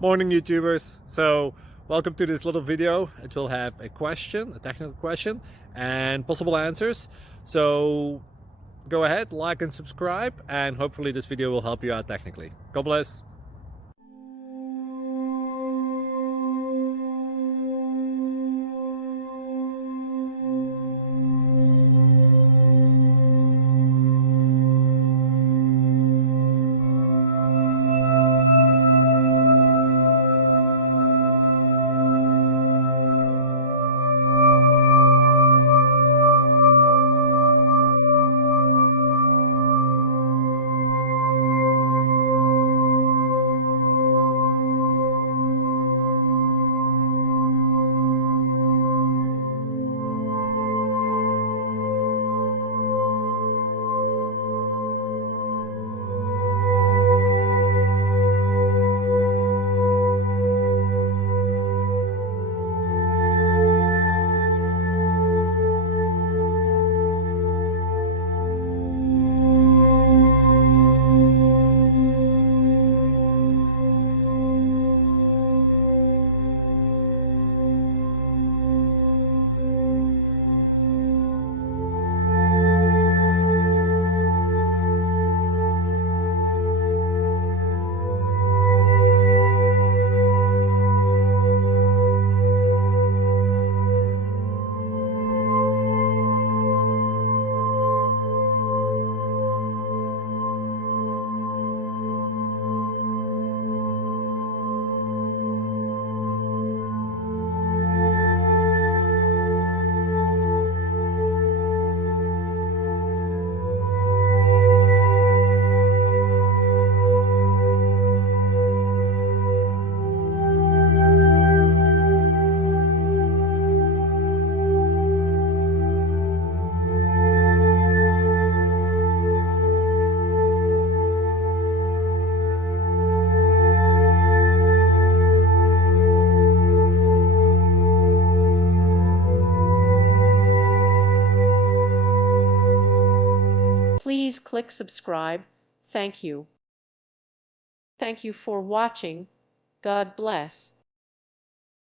Morning YouTubers. So welcome to this little video. It will have a question, a technical question, and possible answers. So go ahead, like and subscribe, and hopefully this video will help you out technically. God bless. Please click subscribe. Thank you. Thank you for watching. God bless.